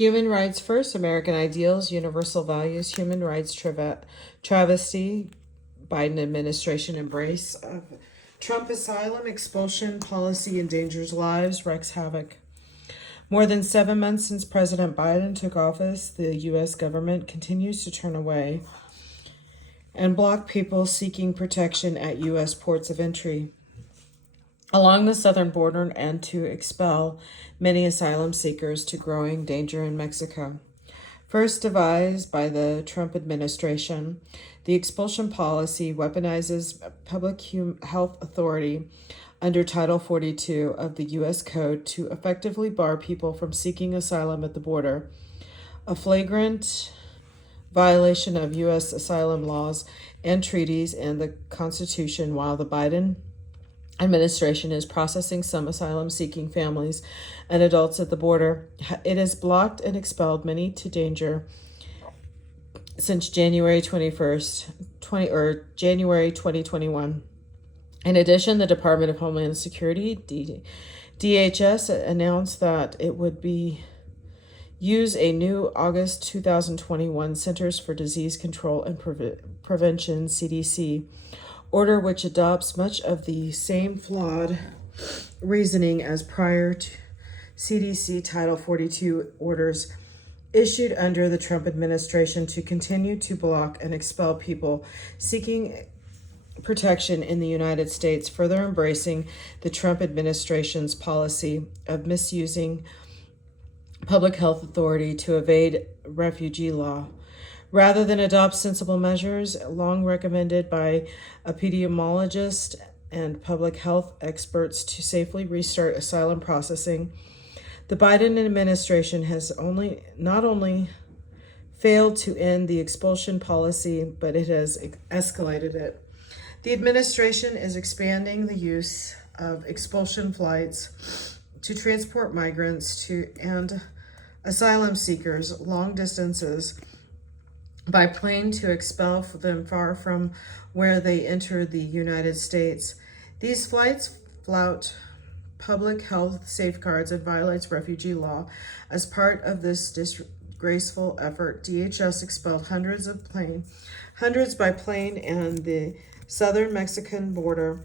Human rights first, American ideals, universal values, human rights travesty, Biden administration embrace of Trump asylum expulsion policy endangers lives, wreaks havoc. More than 7 months since President Biden took office, the U.S. government continues to turn away and block people seeking protection at U.S. ports of entry along the southern border and to expel many asylum seekers to growing danger in Mexico. First devised by the Trump administration, the expulsion policy weaponizes public health authority under Title 42 of the U.S. Code to effectively bar people from seeking asylum at the border, a flagrant violation of U.S. asylum laws and treaties and the Constitution, while the Biden administration is processing some asylum-seeking families and adults at the border. It has blocked and expelled many to danger since January 2021. In addition, the Department of Homeland Security, DHS, announced that it would use a new August 2021 Centers for Disease Control and Prevention, CDC, order, which adopts much of the same flawed reasoning as prior to CDC Title 42 orders issued under the Trump administration to continue to block and expel people seeking protection in the United States, further embracing the Trump administration's policy of misusing public health authority to evade refugee law. Rather than adopt sensible measures long recommended by epidemiologists and public health experts to safely restart asylum processing, the Biden administration has not only failed to end the expulsion policy, but it has escalated it. The administration is expanding the use of expulsion flights to transport migrants and asylum seekers long distances by plane to expel them far from where they entered the United States. These flights flout public health safeguards and violates refugee law. As part of this disgraceful effort, DHS expelled hundreds by plane and the southern Mexican border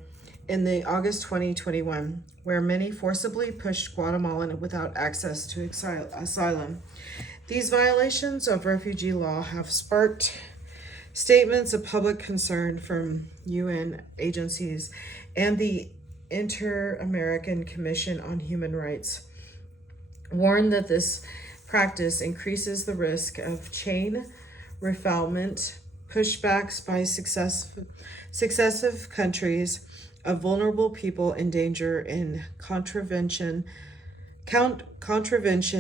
in the August 2021, where many forcibly pushed Guatemalan without access to asylum. These violations of refugee law have sparked statements of public concern from UN agencies and the Inter-American Commission on Human Rights, warned that this practice increases the risk of chain refoulement, pushbacks by successive countries of vulnerable people in danger in contravention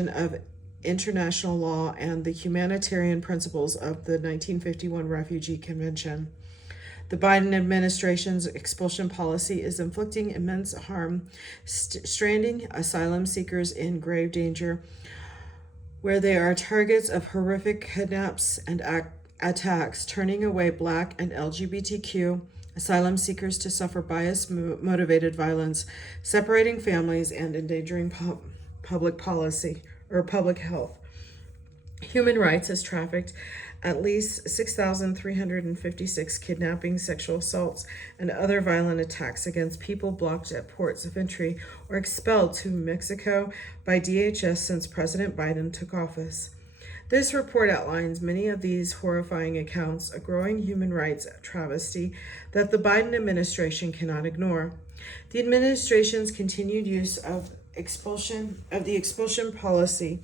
of international law and the humanitarian principles of the 1951 Refugee Convention. The Biden administration's expulsion policy is inflicting immense harm, stranding asylum seekers in grave danger, where they are targets of horrific kidnaps and attacks, turning away Black and LGBTQ asylum seekers to suffer bias-motivated violence, separating families, and endangering public policy or public health. Human Rights has trafficked at least 6,356 kidnappings, sexual assaults, and other violent attacks against people blocked at ports of entry or expelled to Mexico by DHS since President Biden took office. This report outlines many of these horrifying accounts, a growing human rights travesty that the Biden administration cannot ignore. The administration's continued use of the expulsion policy,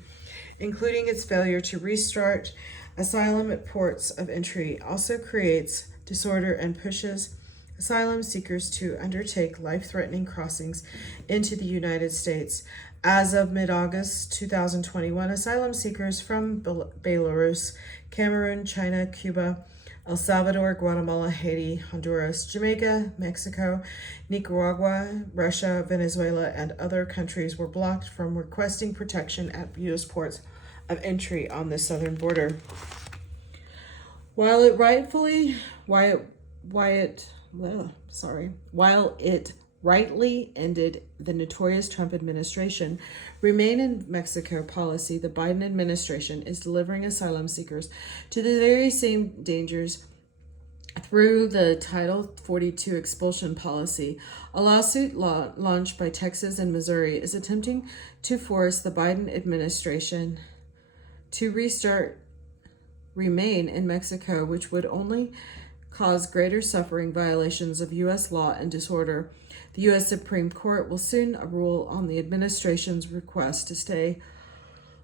including its failure to restart asylum at ports of entry, also creates disorder and pushes asylum seekers to undertake life-threatening crossings into the United States. As of mid-August 2021, asylum seekers from Belarus, Cameroon, China, Cuba, El Salvador, Guatemala, Haiti, Honduras, Jamaica, Mexico, Nicaragua, Russia, Venezuela, and other countries were blocked from requesting protection at U.S. ports of entry on the southern border. While it rightly ended the notorious Trump administration Remain in Mexico policy, the Biden administration is delivering asylum seekers to the very same dangers through the Title 42 expulsion policy. A lawsuit launched by Texas and Missouri is attempting to force the Biden administration to remain in Mexico, which would only cause greater suffering, violations of U.S. law, and disorder. The U.S. Supreme Court will soon rule on the administration's request to stay,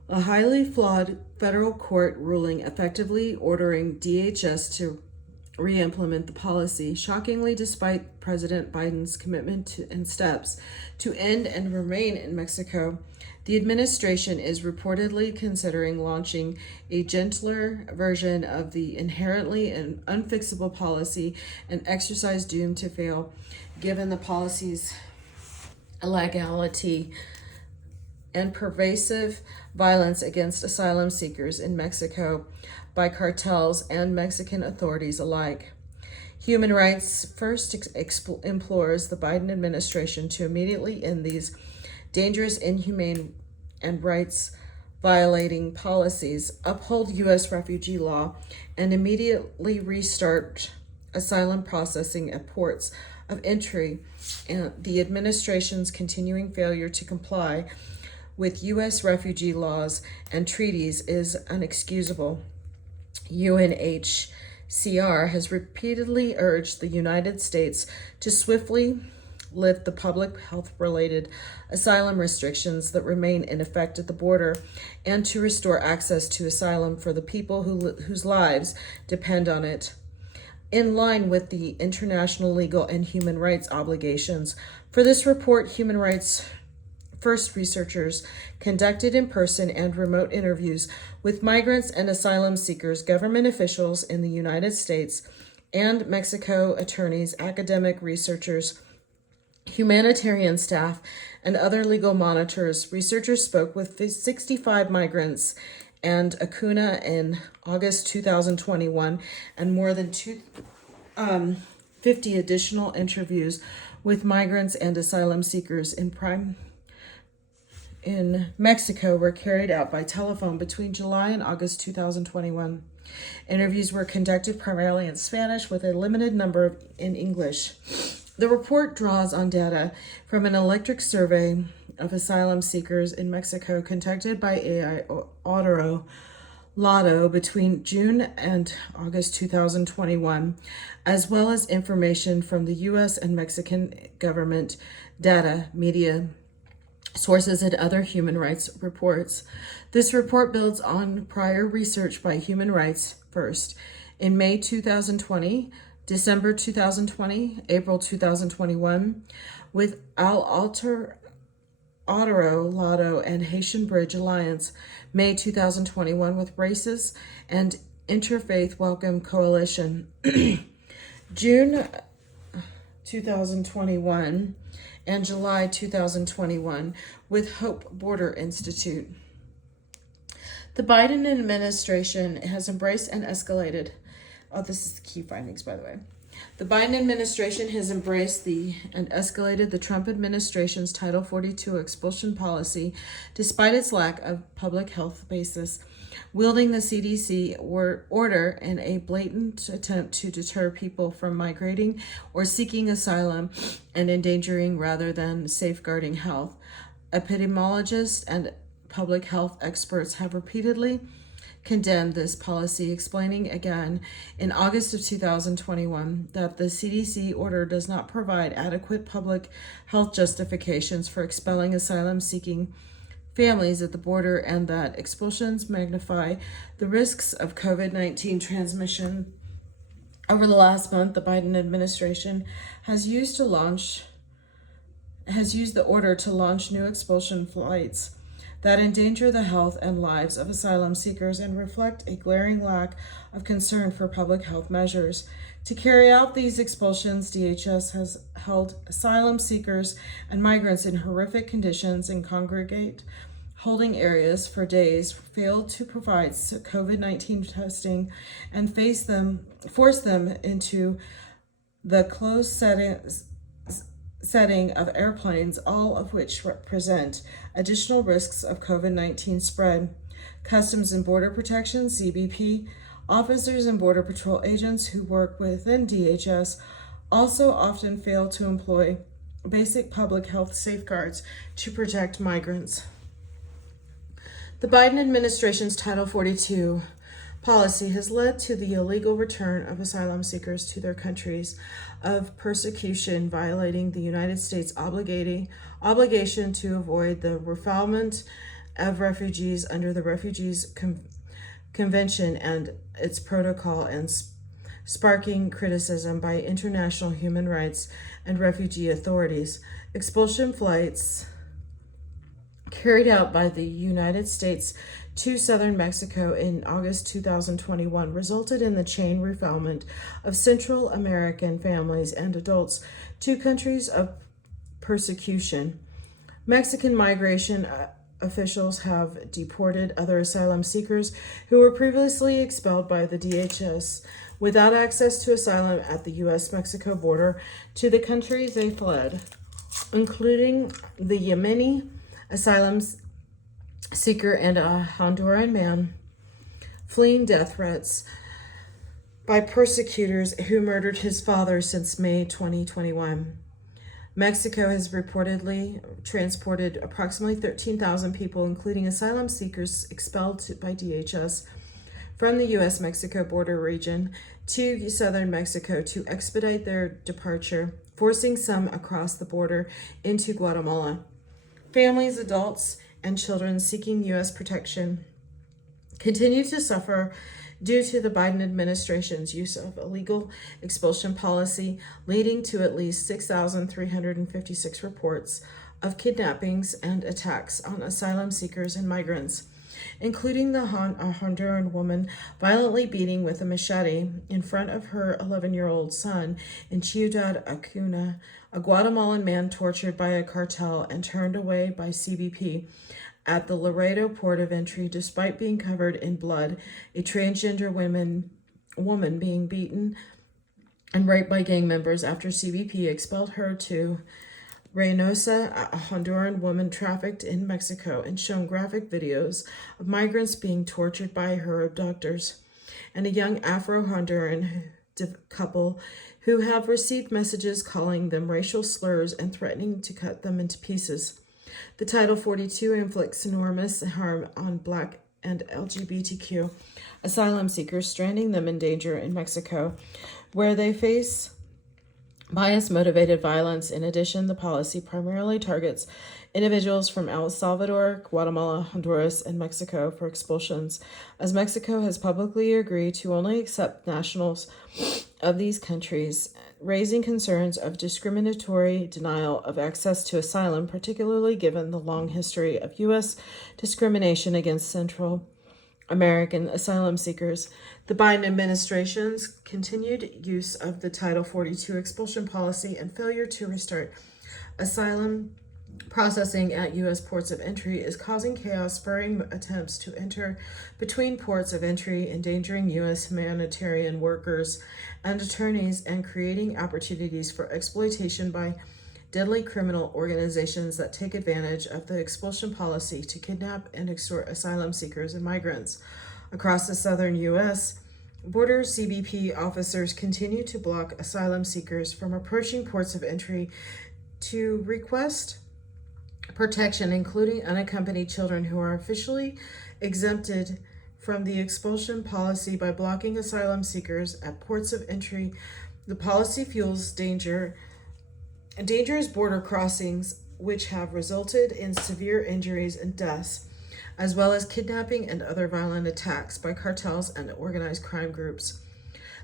a highly flawed federal court ruling effectively ordering DHS to re-implement the policy. Shockingly, despite President Biden's commitment and steps to end and remain in Mexico, the administration is reportedly considering launching a gentler version of the inherently unfixable policy, an exercise doomed to fail, given the policy's illegality and pervasive violence against asylum seekers in Mexico by cartels and Mexican authorities alike. Human Rights First implores the Biden administration to immediately end these dangerous, inhumane, and rights-violating policies, uphold U.S. refugee law, and immediately restart asylum processing at ports of entry. And the administration's continuing failure to comply with U.S. refugee laws and treaties is unexcusable. UNHCR has repeatedly urged the United States to swiftly lift the public health-related asylum restrictions that remain in effect at the border and to restore access to asylum for the people whose lives depend on it. In line with the international legal and human rights obligations, for this report, Human Rights First researchers conducted in-person and remote interviews with migrants and asylum seekers, government officials in the United States and Mexico, attorneys, academic researchers, humanitarian staff, and other legal monitors. Researchers spoke with 65 migrants and Acuna in August 2021, and more than 50 additional interviews with migrants and asylum seekers in Mexico were carried out by telephone between July and August 2021. Interviews were conducted primarily in Spanish with a limited number in English. The report draws on data from an electric survey of asylum seekers in Mexico conducted by AI Lotto between June and August 2021, as well as information from the U.S. and Mexican government data, media sources, and other human rights reports. This report builds on prior research by Human Rights First. In May 2020, December 2020, April 2021, with Otro Lotto and Haitian Bridge Alliance, May 2021, with Races and Interfaith Welcome Coalition, June 2021, and July 2021 with Hope Border Institute. The Biden administration has embraced and escalated. This is the key findings, by the way. The Biden administration has embraced and escalated the Trump administration's Title 42 expulsion policy despite its lack of public health basis, wielding the CDC order in a blatant attempt to deter people from migrating or seeking asylum and endangering rather than safeguarding health. Epidemiologists and public health experts have repeatedly condemned this policy, explaining again in August of 2021 that the CDC order does not provide adequate public health justifications for expelling asylum-seeking families at the border, and that expulsions magnify the risks of COVID-19 transmission. Over the last month, the Biden administration has used the order to launch new expulsion flights that endanger the health and lives of asylum seekers and reflect a glaring lack of concern for public health measures. To carry out these expulsions, DHS has held asylum seekers and migrants in horrific conditions in congregate holding areas for days, failed to provide COVID-19 testing, and forced them into the closed settings setting of airplanes, all of which represent additional risks of COVID-19 spread. Customs and Border Protection, CBP, officers and Border Patrol agents who work within DHS also often fail to employ basic public health safeguards to protect migrants. The Biden administration's Title 42 policy has led to the illegal return of asylum seekers to their countries of persecution, violating the United States obligation to avoid the refoulement of refugees under the Refugees Convention and its protocol, and sparking criticism by international human rights and refugee authorities. Expulsion flights carried out by the United States to southern Mexico in August 2021 resulted in the chain refoulement of Central American families and adults to countries of persecution. Mexican migration officials have deported other asylum seekers who were previously expelled by the DHS without access to asylum at the U.S.-Mexico border to the countries they fled, including the Yemeni asylum seeker and a Honduran man fleeing death threats by persecutors who murdered his father since May 2021. Mexico has reportedly transported approximately 13,000 people, including asylum seekers expelled by DHS from the U.S.-Mexico border region to southern Mexico to expedite their departure, forcing some across the border into Guatemala. Families, adults, and children seeking U.S. protection continue to suffer due to the Biden administration's use of illegal expulsion policy, leading to at least 6,356 reports of kidnappings and attacks on asylum seekers and migrants, including a Honduran woman violently beating with a machete in front of her 11-year-old son in Ciudad Acuna, a Guatemalan man tortured by a cartel and turned away by CBP at the Laredo port of entry despite being covered in blood, a transgender woman being beaten and raped by gang members after CBP expelled her to Reynosa, a Honduran woman trafficked in Mexico and shown graphic videos of migrants being tortured by her abductors, and a young Afro-Honduran couple who have received messages calling them racial slurs and threatening to cut them into pieces. The Title 42 inflicts enormous harm on Black and LGBTQ asylum seekers, stranding them in danger in Mexico, where they face bias-motivated violence. In addition, the policy primarily targets individuals from El Salvador, Guatemala, Honduras, and Mexico for expulsions, as Mexico has publicly agreed to only accept nationals of these countries, raising concerns of discriminatory denial of access to asylum, particularly given the long history of U.S. discrimination against Central American asylum seekers. The Biden administration's continued use of the Title 42 expulsion policy and failure to restart asylum processing at U.S. ports of entry is causing chaos, spurring attempts to enter between ports of entry, endangering U.S. humanitarian workers and attorneys, and creating opportunities for exploitation by deadly criminal organizations that take advantage of the expulsion policy to kidnap and extort asylum seekers and migrants. Across the southern U.S. border, CBP officers continue to block asylum seekers from approaching ports of entry to request protection, including unaccompanied children who are officially exempted from the expulsion policy by blocking asylum seekers at ports of entry. The policy fuels dangerous border crossings, which have resulted in severe injuries and deaths, as well as kidnapping and other violent attacks by cartels and organized crime groups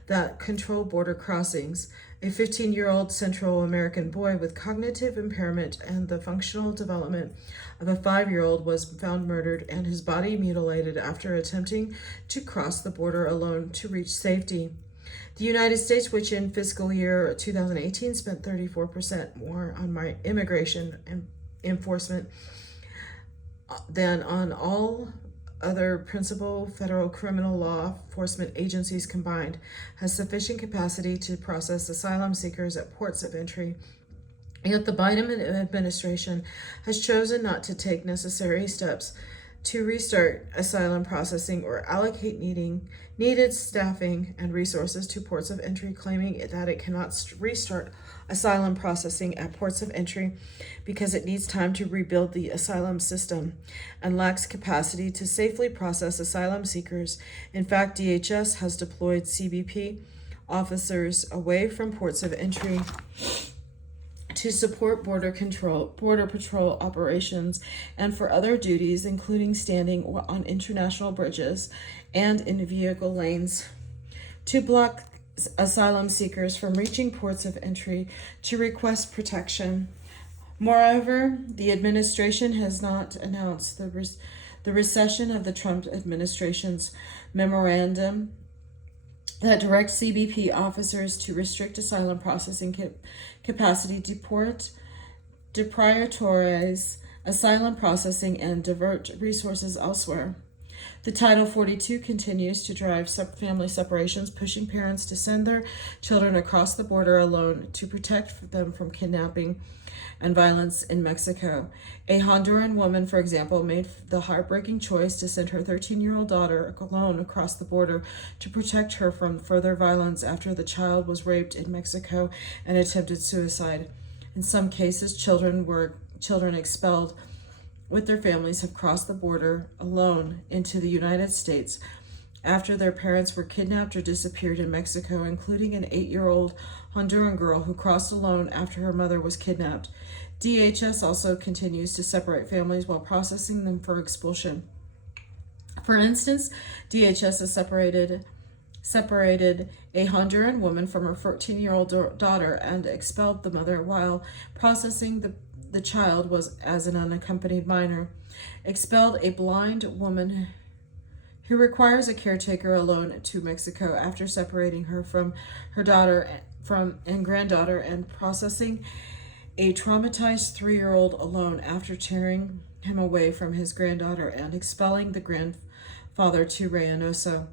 that control border crossings. A 15-year-old Central American boy with cognitive impairment and the functional development of a 5-year-old was found murdered and his body mutilated after attempting to cross the border alone to reach safety. The United States, which in fiscal year 2018 spent 34% more on immigration and enforcement than on all other principal federal criminal law enforcement agencies combined, has sufficient capacity to process asylum seekers at ports of entry Yet the Biden administration has chosen not to take necessary steps to restart asylum processing or allocate needed staffing and resources to ports of entry, claiming that it cannot restart asylum processing at ports of entry because it needs time to rebuild the asylum system and lacks capacity to safely process asylum seekers. In fact, DHS has deployed CBP officers away from ports of entry to support border patrol operations, and for other duties, including standing on international bridges and in vehicle lanes, to block asylum seekers from reaching ports of entry to request protection. Moreover, the administration has not announced the recession of the Trump administration's memorandum that directs CBP officers to restrict asylum processing capacity, deprioritize asylum processing, and divert resources elsewhere. The Title 42 continues to drive family separations, pushing parents to send their children across the border alone to protect them from kidnapping and violence in Mexico. A Honduran woman, for example, made the heartbreaking choice to send her 13-year-old daughter alone across the border to protect her from further violence after the child was raped in Mexico and attempted suicide. In some cases, children expelled with their families have crossed the border alone into the United States after their parents were kidnapped or disappeared in Mexico, including an 8-year-old Honduran girl who crossed alone after her mother was kidnapped. DHS also continues to separate families while processing them for expulsion. For instance, DHS has separated a Honduran woman from her 14-year-old daughter and expelled the mother while processing the child was as an unaccompanied minor. Expelled a blind woman who requires a caretaker alone to Mexico after separating her from her daughter and granddaughter, and processing a traumatized 3-year-old alone after tearing him away from his granddaughter and expelling the grandfather to Reynosa.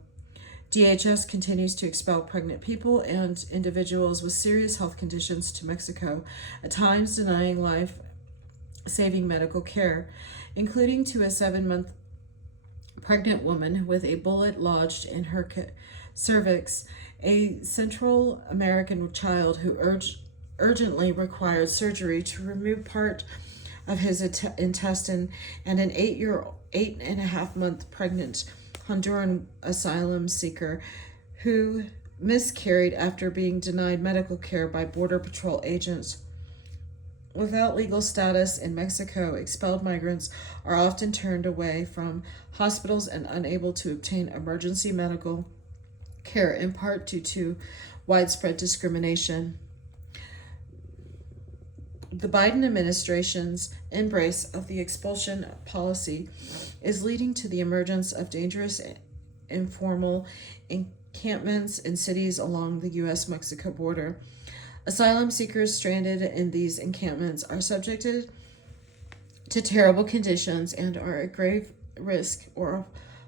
DHS continues to expel pregnant people and individuals with serious health conditions to Mexico, at times denying life-saving medical care, including to a 7-month pregnant woman with a bullet lodged in her cervix, a Central American child who urgently required surgery to remove part of his intestine, and an 8.5-month pregnant Honduran asylum seeker who miscarried after being denied medical care by Border Patrol agents. Without legal status in Mexico, expelled migrants are often turned away from hospitals and unable to obtain emergency medical care, in part due to widespread discrimination. The Biden administration's embrace of the expulsion policy is leading to the emergence of dangerous informal encampments in cities along the U.S.-Mexico border. Asylum seekers stranded in these encampments are subjected to terrible conditions and are at grave risk or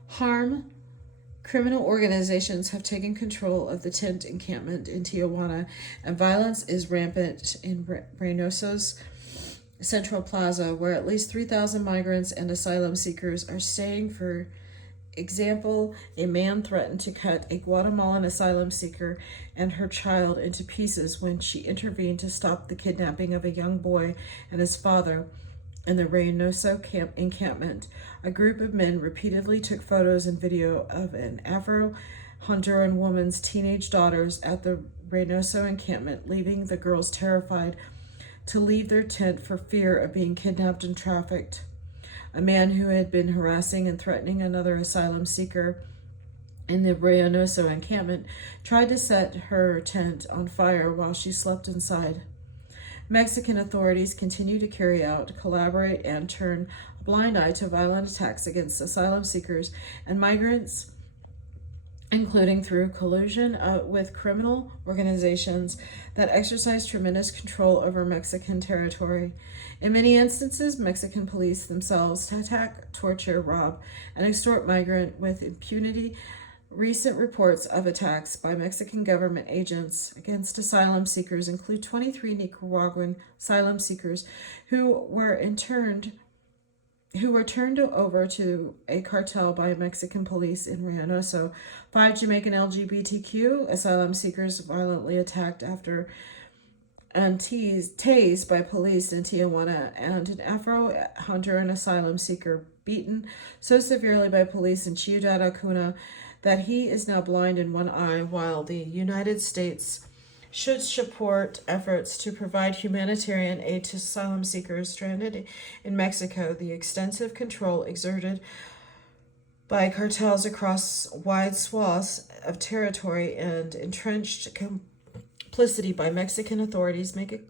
harm. Criminal organizations have taken control of the tent encampment in Tijuana, and violence is rampant in Reynosa's Central Plaza, where at least 3,000 migrants and asylum seekers are staying. For example, a man threatened to cut a Guatemalan asylum seeker and her child into pieces when she intervened to stop the kidnapping of a young boy and his father in the Reynosa encampment. A group of men repeatedly took photos and video of an Afro-Honduran woman's teenage daughters at the Reynosa encampment, leaving the girls terrified to leave their tent for fear of being kidnapped and trafficked. A man who had been harassing and threatening another asylum seeker in the Reynosa encampment tried to set her tent on fire while she slept inside. Mexican authorities continue to carry out, collaborate, and turn a blind eye to violent attacks against asylum seekers and migrants, including through collusion with criminal organizations that exercise tremendous control over Mexican territory. In many instances, Mexican police themselves attack, torture, rob, and extort migrants with impunity, Recent reports of attacks by Mexican government agents against asylum seekers include 23 Nicaraguan asylum seekers who were turned over to a cartel by Mexican police in Reynosa. 5 Jamaican LGBTQ asylum seekers violently attacked after and tased by police in Tijuana, and an Afro-Honduran asylum seeker beaten so severely by police in Ciudad Acuna that he is now blind in one eye, while the United States should support efforts to provide humanitarian aid to asylum seekers stranded in Mexico. The extensive control exerted by cartels across wide swaths of territory and entrenched complicity by Mexican authorities make it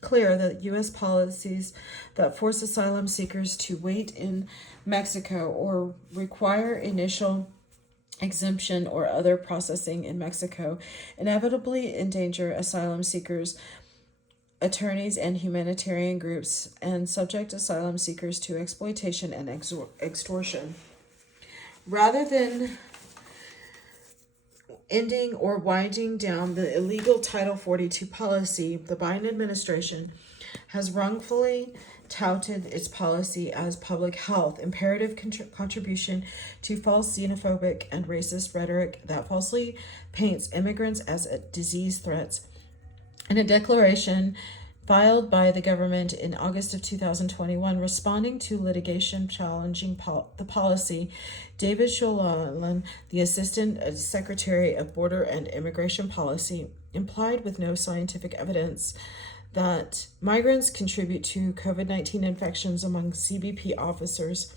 clear that U.S. policies that force asylum seekers to wait in Mexico or require initial exemption or other processing in Mexico inevitably endanger asylum seekers, attorneys, and humanitarian groups, and subject asylum seekers to exploitation and extortion. Rather than ending or winding down the illegal Title 42 policy, the Biden administration has wrongfully touted its policy as public health imperative contribution to false xenophobic and racist rhetoric that falsely paints immigrants as disease threats. In a declaration filed by the government in August of 2021, responding to litigation challenging the policy, David Shololin, the Assistant Secretary of Border and Immigration Policy, implied with no scientific evidence that migrants contribute to COVID-19 infections among CBP officers,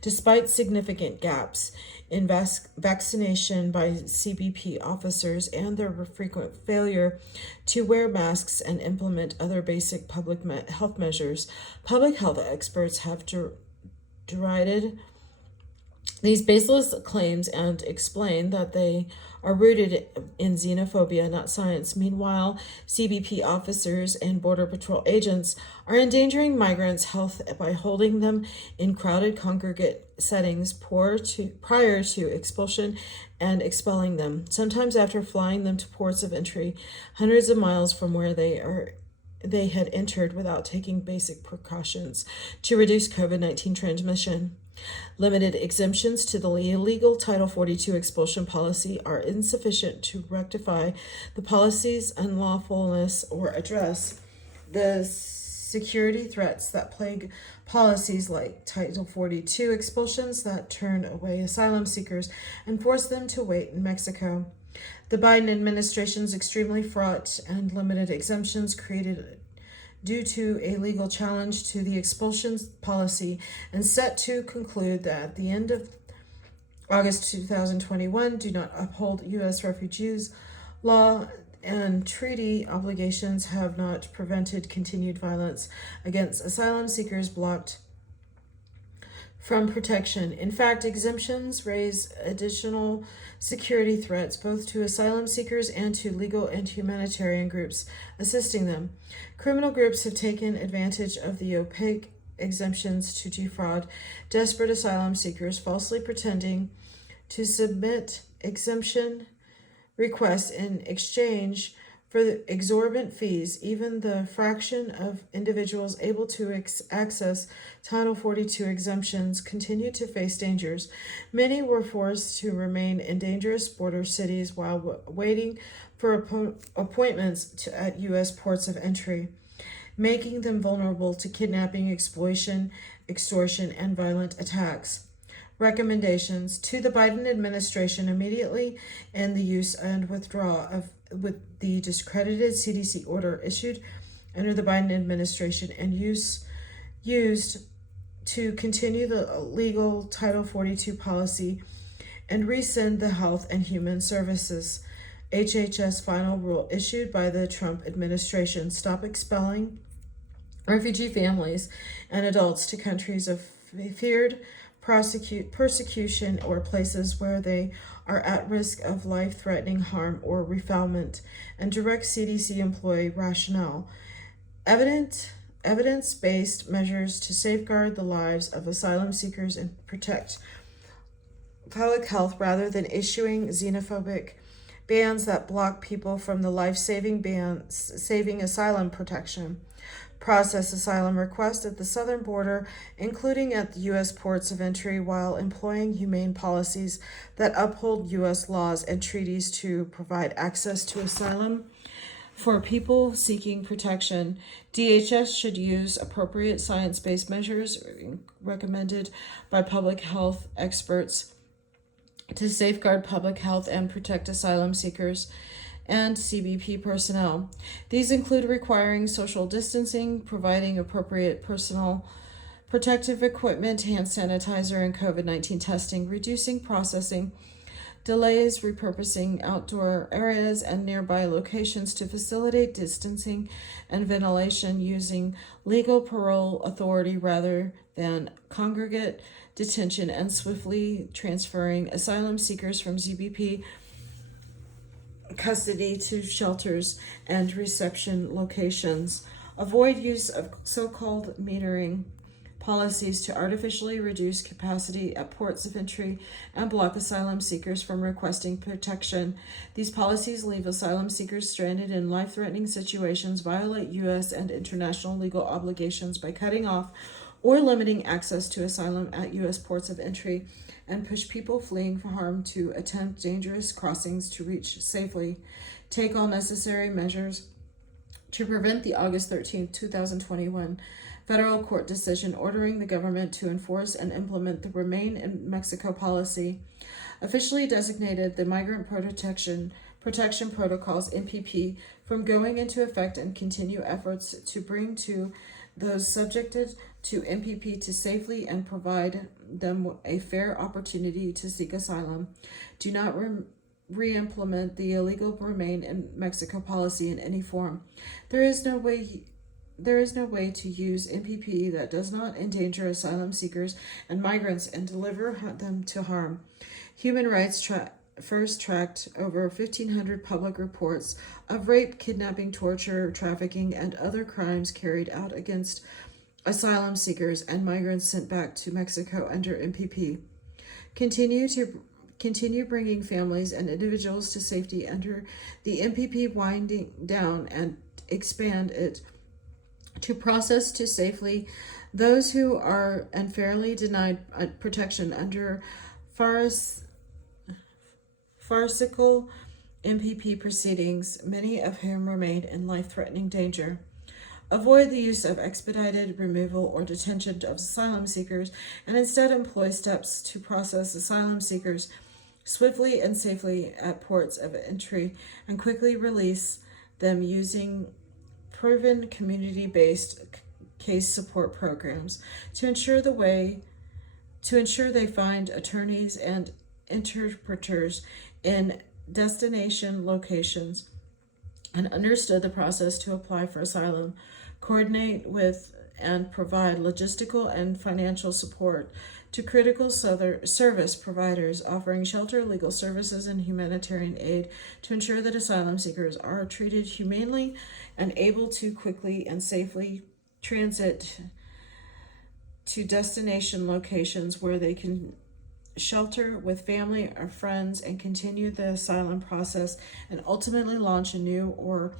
despite significant gaps in vaccination by CBP officers and their frequent failure to wear masks and implement other basic public health measures. Public health experts have derided these baseless claims and explain that they are rooted in xenophobia, not science. Meanwhile, CBP officers and Border Patrol agents are endangering migrants' health by holding them in crowded congregate settings prior to expulsion and expelling them, sometimes after flying them to ports of entry hundreds of miles from where they had entered without taking basic precautions to reduce COVID-19 transmission. Limited exemptions to the illegal Title 42 expulsion policy are insufficient to rectify the policy's unlawfulness or address the security threats that plague policies like Title 42 expulsions that turn away asylum seekers and force them to wait in Mexico. The Biden administration's extremely fraught and limited exemptions created due to a legal challenge to the expulsion policy and set to conclude that at the end of August 2021 do not uphold U.S. refugees law and treaty obligations have not prevented continued violence against asylum seekers blocked from protection. In fact, exemptions raise additional security threats both to asylum seekers and to legal and humanitarian groups assisting them. Criminal groups have taken advantage of the opaque exemptions to defraud desperate asylum seekers, falsely pretending to submit exemption requests in exchange for the exorbitant fees. Even the fraction of individuals able to access Title 42 exemptions continue to face dangers. Many were forced to remain in dangerous border cities while waiting for appointments at U.S. ports of entry, making them vulnerable to kidnapping, exploitation, extortion, and violent attacks. Recommendations to the Biden administration: immediately end the use and withdraw with the discredited CDC order issued under the Biden administration and used to continue the legal Title 42 policy, and rescind the Health and Human Services HHS final rule issued by the Trump administration. Stop expelling refugee families and adults to countries of feared persecution or places where they are at risk of life-threatening harm or refoulement, and direct CDC employee rationale. Evidence-based measures to safeguard the lives of asylum seekers and protect health rather than issuing xenophobic bans that block people from the saving asylum protection. Process asylum requests at the southern border, including at the U.S. ports of entry, while employing humane policies that uphold U.S. laws and treaties to provide access to asylum for people seeking protection. DHS should use appropriate science-based measures recommended by public health experts to safeguard public health and protect asylum seekers and CBP personnel. These include requiring social distancing, providing appropriate personal protective equipment, hand sanitizer, and COVID-19 testing, reducing processing delays, repurposing outdoor areas and nearby locations to facilitate distancing and ventilation, using legal parole authority rather than congregate detention, and swiftly transferring asylum seekers from ZBP custody to shelters and reception locations. Avoid use of so-called metering policies to artificially reduce capacity at ports of entry and block asylum seekers from requesting protection. These policies leave asylum seekers stranded in life-threatening situations, violate U.S. and international legal obligations by cutting off or limiting access to asylum at U.S. ports of entry, and push people fleeing from harm to attempt dangerous crossings to reach safely. Take all necessary measures to prevent the August 13, 2021 federal court decision ordering the government to enforce and implement the Remain in Mexico policy, officially designated the Migrant Protection Protocols, MPP, from going into effect, and continue efforts to bring to those subjected to MPP to safely and provide them a fair opportunity to seek asylum. Do not re-implement the illegal Remain in Mexico policy in any form. There is no way to use MPP that does not endanger asylum seekers and migrants and deliver them to harm. Human Rights first tracked over 1,500 public reports of rape, kidnapping, torture, trafficking, and other crimes carried out against asylum seekers and migrants sent back to Mexico under MPP. Continue bringing families and individuals to safety under the MPP, winding down and expand it to process to safely those who are unfairly denied protection under farcical MPP proceedings, many of whom remain in life-threatening danger. Avoid the use of expedited removal or detention of asylum seekers, and instead employ steps to process asylum seekers swiftly and safely at ports of entry and quickly release them using proven community-based case support programs to ensure they find attorneys and interpreters in destination locations and understood the process to apply for asylum, coordinate with and provide logistical and financial support to critical service providers offering shelter, legal services, and humanitarian aid to ensure that asylum seekers are treated humanely and able to quickly and safely transit to destination locations where they can shelter with family or friends and continue the asylum process, and ultimately launch a new or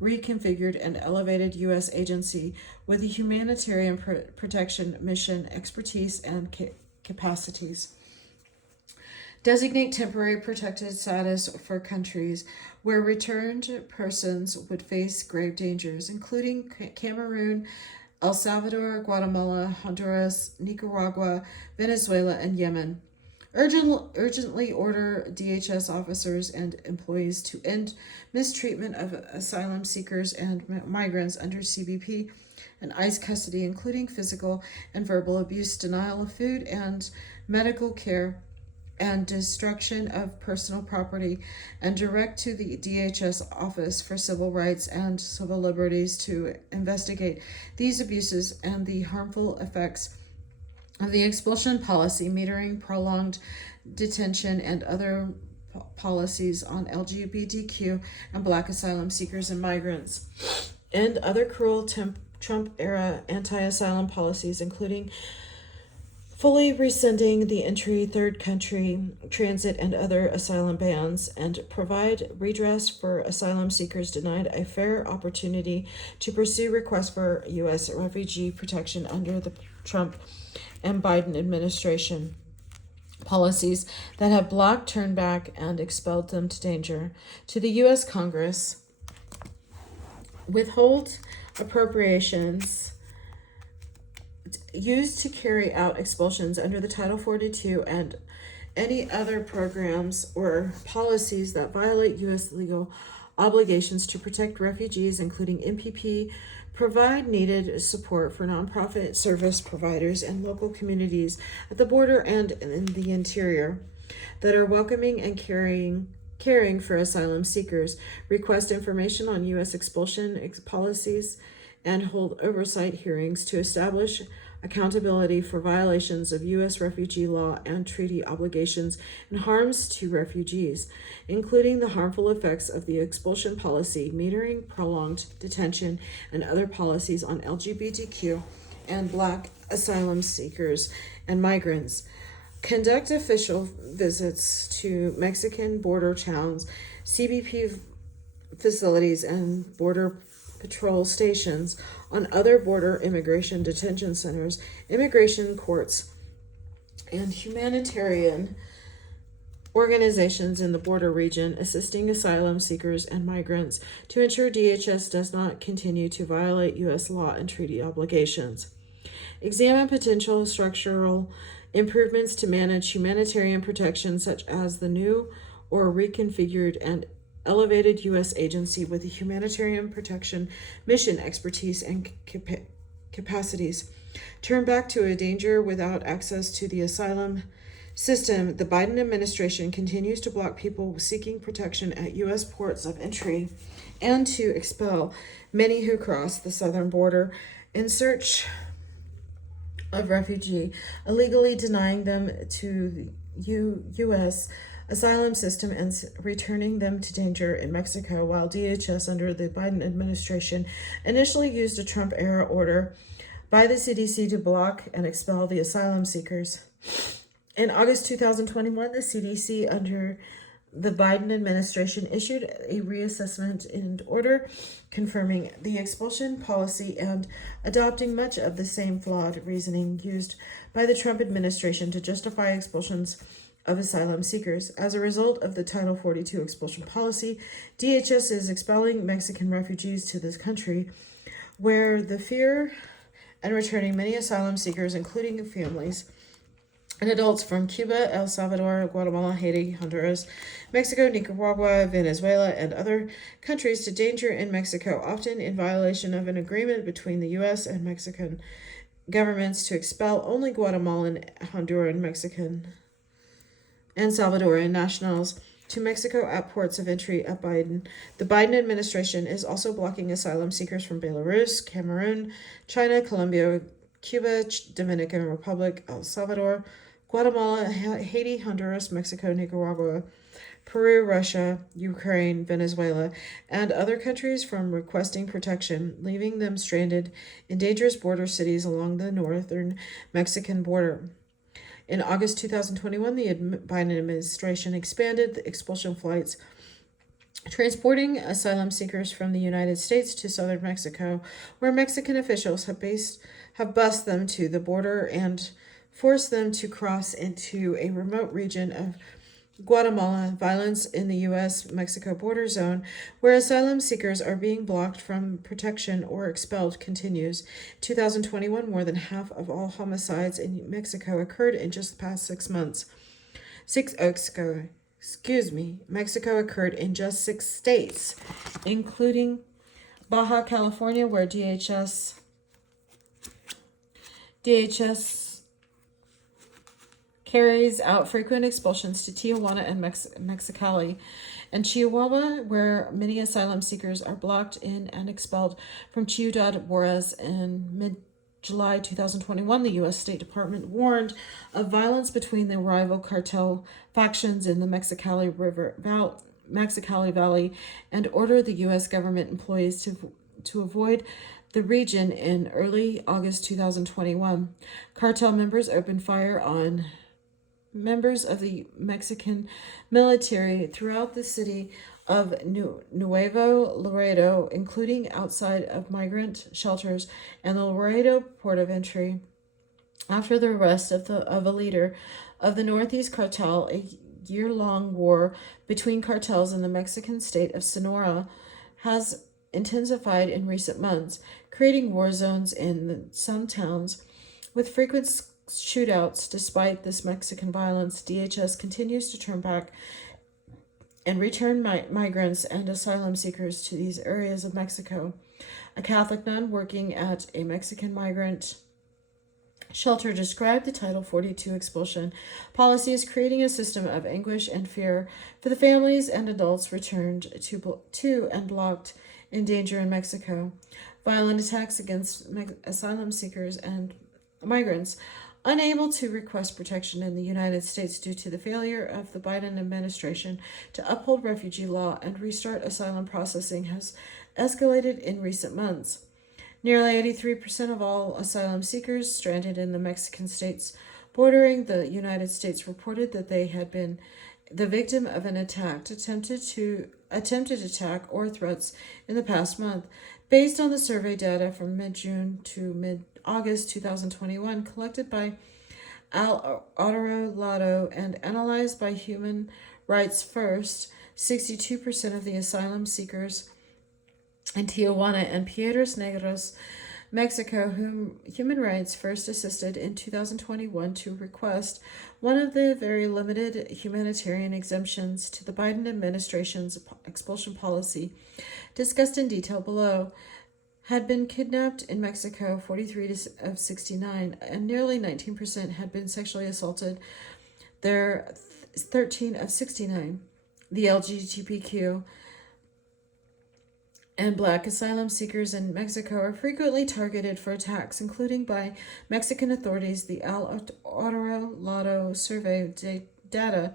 reconfigured and elevated U.S. agency with a humanitarian protection mission, expertise, and capacities. Designate temporary protected status for countries where returned persons would face grave dangers, including Cameroon, El Salvador, Guatemala, Honduras, Nicaragua, Venezuela, and Yemen. Urgently order DHS officers and employees to end mistreatment of asylum seekers and migrants under CBP and ICE custody, including physical and verbal abuse, denial of food and medical care, and destruction of personal property, and direct to the DHS Office for Civil Rights and Civil Liberties to investigate these abuses and the harmful effects of the expulsion policy, metering, prolonged detention, and other policies on LGBTQ and Black asylum seekers and migrants. End other cruel Trump-era anti-asylum policies, including fully rescinding the entry, third country, transit, and other asylum bans, and provide redress for asylum seekers denied a fair opportunity to pursue requests for U.S. refugee protection under the Trump and Biden administration policies that have blocked, turned back, and expelled them to danger. To the U.S. Congress, withhold appropriations used to carry out expulsions under the Title 42 and any other programs or policies that violate U.S. legal obligations to protect refugees, including MPP, provide needed support for nonprofit service providers and local communities at the border and in the interior that are welcoming and caring for asylum seekers, request information on U.S. expulsion policies, and hold oversight hearings to establish accountability for violations of U.S. refugee law and treaty obligations and harms to refugees, including the harmful effects of the expulsion policy, metering, prolonged detention, and other policies on LGBTQ and Black asylum seekers and migrants. Conduct official visits to Mexican border towns, CBP facilities, and border patrol stations, on other border immigration detention centers, immigration courts, and humanitarian organizations in the border region, assisting asylum seekers and migrants to ensure DHS does not continue to violate U.S. law and treaty obligations. Examine potential structural improvements to manage humanitarian protection, such as the new or reconfigured and elevated U.S. agency with the humanitarian protection mission expertise and capacities. Turn back to a danger without access to the asylum system. The Biden administration continues to block people seeking protection at U.S. ports of entry and to expel many who cross the southern border in search of refugee, illegally denying them to the U.S. asylum system and returning them to danger in Mexico, while DHS under the Biden administration initially used a Trump-era order by the CDC to block and expel the asylum seekers. In August 2021, the CDC under the Biden administration issued a reassessment and order confirming the expulsion policy and adopting much of the same flawed reasoning used by the Trump administration to justify expulsions of asylum seekers. As a result of the Title 42 expulsion policy, DHS is expelling Mexican refugees to this country, where the fear and returning many asylum seekers, including families and adults from Cuba, El Salvador, Guatemala, Haiti, Honduras, Mexico, Nicaragua, Venezuela, and other countries to danger in Mexico, often in violation of an agreement between the U.S. and Mexican governments to expel only Guatemalan, Honduran, Mexican, and Salvadoran nationals to Mexico at ports of entry at Biden. The Biden administration is also blocking asylum seekers from Belarus, Cameroon, China, Colombia, Cuba, Dominican Republic, El Salvador, Guatemala, Haiti, Honduras, Mexico, Nicaragua, Peru, Russia, Ukraine, Venezuela, and other countries from requesting protection, leaving them stranded in dangerous border cities along the northern Mexican border. In August 2021, the Biden administration expanded the expulsion flights transporting asylum seekers from the United States to southern Mexico, where Mexican officials have bused them to the border and forced them to cross into a remote region of Guatemala. Violence in the U.S.-Mexico border zone, where asylum seekers are being blocked from protection or expelled, continues. 2021, more than half of all homicides in Mexico occurred in just the past 6 months. Mexico occurred in just 6 states, including Baja California, where DHS carries out frequent expulsions to Tijuana and Mexicali, and Chihuahua, where many asylum seekers are blocked in and expelled from Ciudad Juarez. In mid-July 2021, the U.S. State Department warned of violence between the rival cartel factions in the Mexicali Valley and ordered the U.S. government employees to avoid the region in early August 2021. Cartel members opened fire on members of the Mexican military throughout the city of Nuevo Laredo, including outside of migrant shelters and the Laredo port of entry. After the arrest of a leader of the Northeast Cartel, a year-long war between cartels in the Mexican state of Sonora has intensified in recent months, creating war zones in some towns with frequent shootouts. Despite this Mexican violence, DHS continues to turn back and return migrants and asylum seekers to these areas of Mexico. A Catholic nun working at a Mexican migrant shelter described the Title 42 expulsion policy as creating a system of anguish and fear for the families and adults returned to and blocked in danger in Mexico. Violent attacks against asylum seekers and migrants unable to request protection in the United States due to the failure of the Biden administration to uphold refugee law and restart asylum processing has escalated in recent months. Nearly 83% of all asylum seekers stranded in the Mexican states bordering the United States reported that they had been the victim of an attempted attack or threats in the past month. Based on the survey data from mid-June to mid-August 2021 collected by Anthropology and analyzed by Human Rights First, 62% of the asylum seekers in Tijuana and Piedras Negras, Mexico, whom Human Rights First assisted in 2021 to request one of the very limited humanitarian exemptions to the Biden administration's expulsion policy, discussed in detail below, had been kidnapped in Mexico, 43 of 69, and nearly 19% had been sexually assaulted. There, 13 of 69. The LGBTQ and Black asylum seekers in Mexico are frequently targeted for attacks, including by Mexican authorities. The Anthropology survey data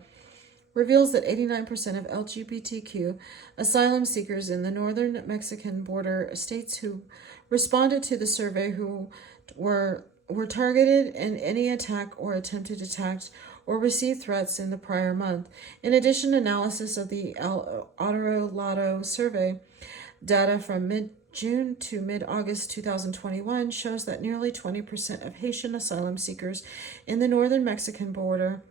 reveals that 89% of LGBTQ asylum seekers in the northern Mexican border states who responded to the survey who were targeted in any attack or attempted attack or received threats in the prior month. In addition, analysis of the Anthropology survey data from mid-June to mid-August 2021 shows that nearly 20% of Haitian asylum seekers in the northern Mexican border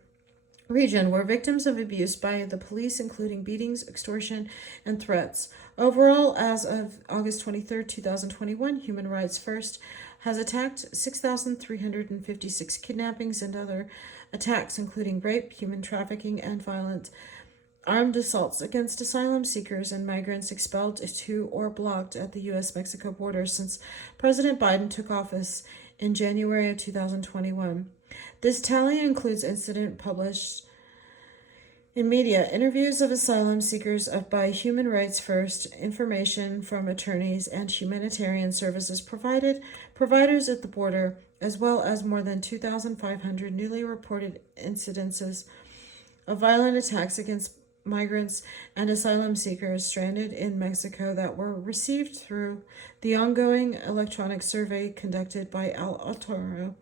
region were victims of abuse by the police, including beatings, extortion, and threats. Overall, as of August 23, 2021, Human Rights First has attacked 6,356 kidnappings and other attacks, including rape, human trafficking, and violent armed assaults against asylum seekers and migrants expelled to or blocked at the U.S.-Mexico border since President Biden took office in January of 2021. This tally includes incidents published in media, interviews of asylum seekers by Human Rights First, information from attorneys and humanitarian services providers at the border, as well as more than 2,500 newly reported incidences of violent attacks against migrants and asylum seekers stranded in Mexico that were received through the ongoing electronic survey conducted by Anthropology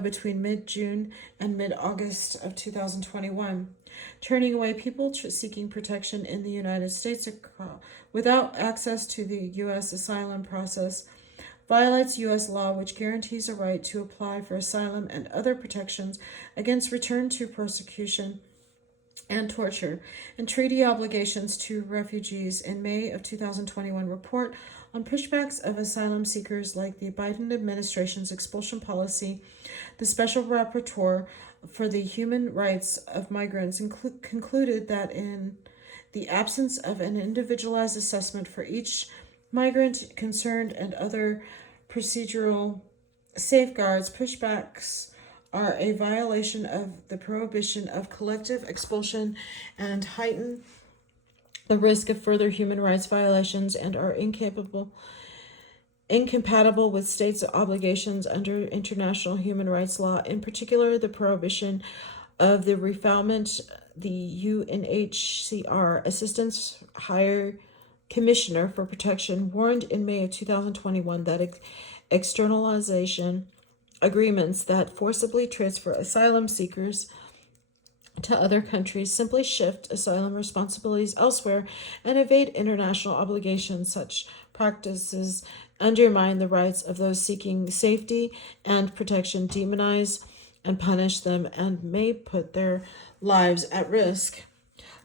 between mid-June and mid-August of 2021. Turning away people seeking protection in the United States without access to the U.S. asylum process violates U.S. law, which guarantees a right to apply for asylum and other protections against return to persecution and torture, and treaty obligations to refugees. In May of 2021 report on pushbacks of asylum seekers like the Biden administration's expulsion policy, the Special Rapporteur for the Human Rights of Migrants concluded that in the absence of an individualized assessment for each migrant concerned and other procedural safeguards, pushbacks are a violation of the prohibition of collective expulsion and heighten the risk of further human rights violations and are incompatible with states' obligations under international human rights law, in particular the prohibition of the refoulement, the UNHCR assistance higher Commissioner for Protection warned in May of 2021 that externalization agreements that forcibly transfer asylum seekers to other countries simply shift asylum responsibilities elsewhere and evade international obligations. Such practices undermine the rights of those seeking safety and protection, demonize and punish them, and may put their lives at risk.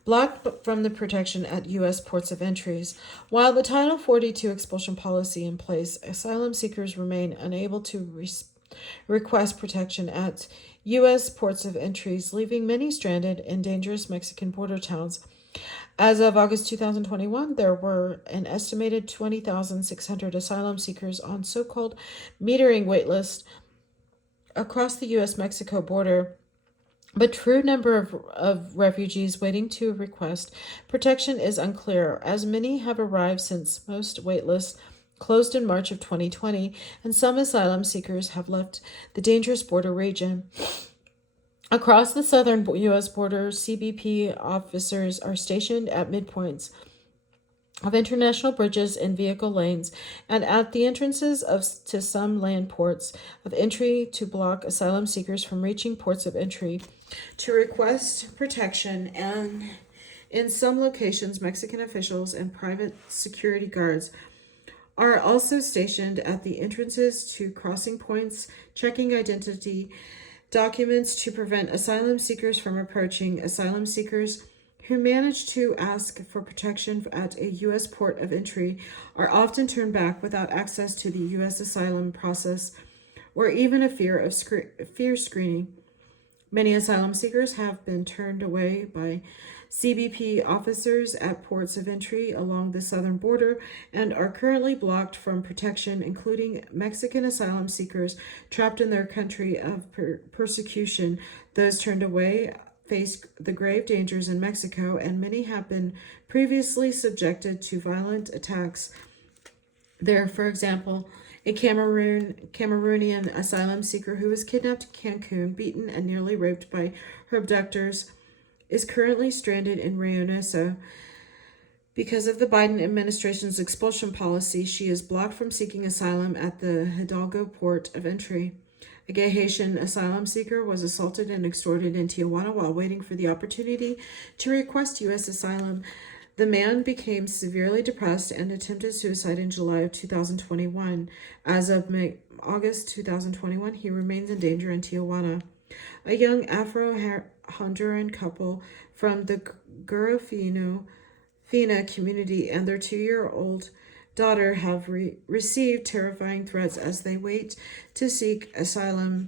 Blocked from the protection at U.S. ports of entries. While the Title 42 expulsion policy in place, asylum seekers remain unable to request protection at U.S. ports of entries, leaving many stranded in dangerous Mexican border towns. As of August 2021, there were an estimated 20,600 asylum seekers on so-called metering waitlist across the U.S.-Mexico border. But true number of refugees waiting to request protection is unclear, as many have arrived since most waitlists closed in March of 2020, and some asylum seekers have left the dangerous border region. Across the southern U.S. border, CBP officers are stationed at midpoints of international bridges and vehicle lanes, and at the entrances to some land ports of entry to block asylum seekers from reaching ports of entry to request protection. And in some locations, Mexican officials and private security guards are also stationed at the entrances to crossing points, checking identity documents to prevent asylum seekers from approaching. Asylum seekers who manage to ask for protection at a U.S. port of entry are often turned back without access to the U.S. asylum process or even a fear screening. Many asylum seekers have been turned away by CBP officers at ports of entry along the southern border and are currently blocked from protection, including Mexican asylum seekers trapped in their country of persecution. Those turned away face the grave dangers in Mexico, and many have been previously subjected to violent attacks there. For example, a Cameroonian asylum seeker who was kidnapped in Cancun, beaten, and nearly raped by her abductors is currently stranded in Reunification. Because of the Biden administration's expulsion policy, she is blocked from seeking asylum at the Hidalgo port of entry. A gay Haitian asylum seeker was assaulted and extorted in Tijuana while waiting for the opportunity to request U.S. asylum. The man became severely depressed and attempted suicide in July of 2021. As of August 2021, he remains in danger in Tijuana. A young Afro-Honduran couple from the Garifuna community and their 2-year-old daughter have received terrifying threats as they wait to seek asylum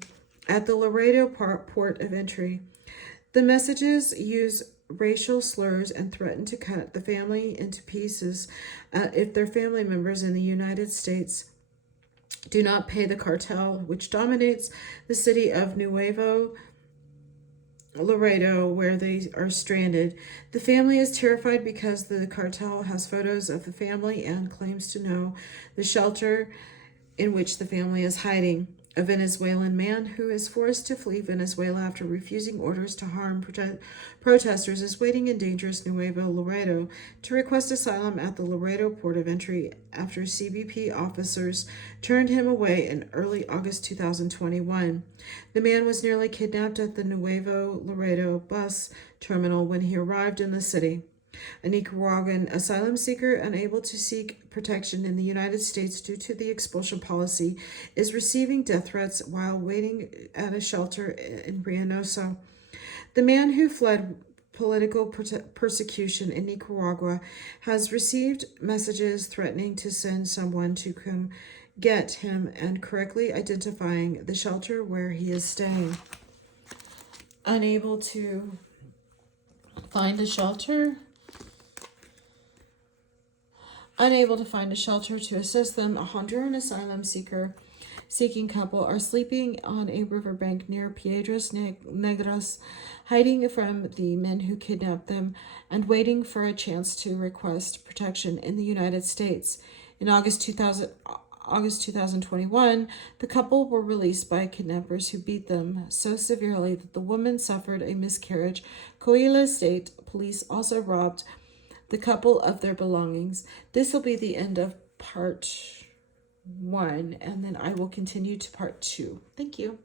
at the Laredo port of entry. The messages use racial slurs and threaten to cut the family into pieces if their family members in the United States do not pay the cartel, which dominates the city of Nuevo Laredo, where they are stranded. The family is terrified because the cartel has photos of the family and claims to know the shelter in which the family is hiding. A Venezuelan man who is forced to flee Venezuela after refusing orders to harm protesters is waiting in dangerous Nuevo Laredo to request asylum at the Laredo port of entry after CBP officers turned him away in early August 2021. The man was nearly kidnapped at the Nuevo Laredo bus terminal when he arrived in the city. A Nicaraguan asylum seeker unable to seek protection in the United States due to the expulsion policy is receiving death threats while waiting at a shelter in Reynosa. The man who fled political persecution in Nicaragua has received messages threatening to send someone to come get him and correctly identifying the shelter where he is staying. Unable to find a shelter to assist them, a Honduran asylum seeking couple are sleeping on a riverbank near Piedras Negras, hiding from the men who kidnapped them and waiting for a chance to request protection in the United States. In August 2021, the couple were released by kidnappers who beat them so severely that the woman suffered a miscarriage. Coahuila State Police also robbed the couple of their belongings. This will be the end of part 1, and then I will continue to part 2. Thank you.